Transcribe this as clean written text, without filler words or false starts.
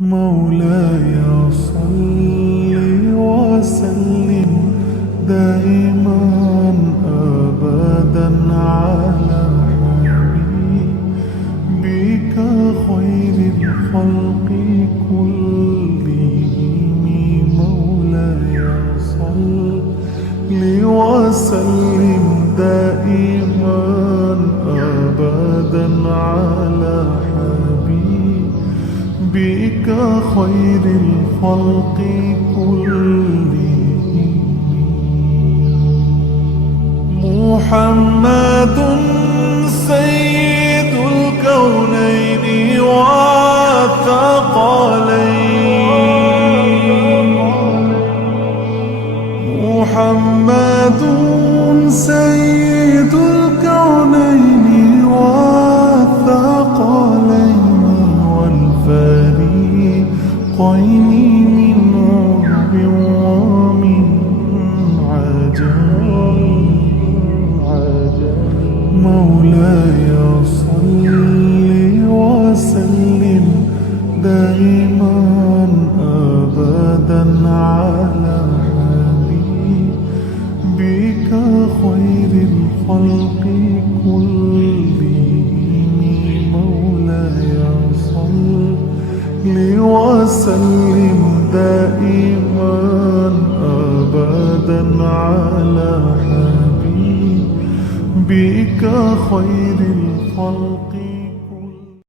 مولاي صل وسلم دائما أبدا على حبيبك خير الخلق كلهم. مولاي صل وسلم دائما أبدا على حبيبك خير الخلق كلهم. محمد سيد الكونين والثقلين. محمد سيد الكونين والثقلين والفريقين من عرب ومن عجم. مولاي صل وسلم دائما أبدا على حبيبك خير الخلق كلهم. مولاي صل وسلم دائما أبدا على حبيبك خير الخلق.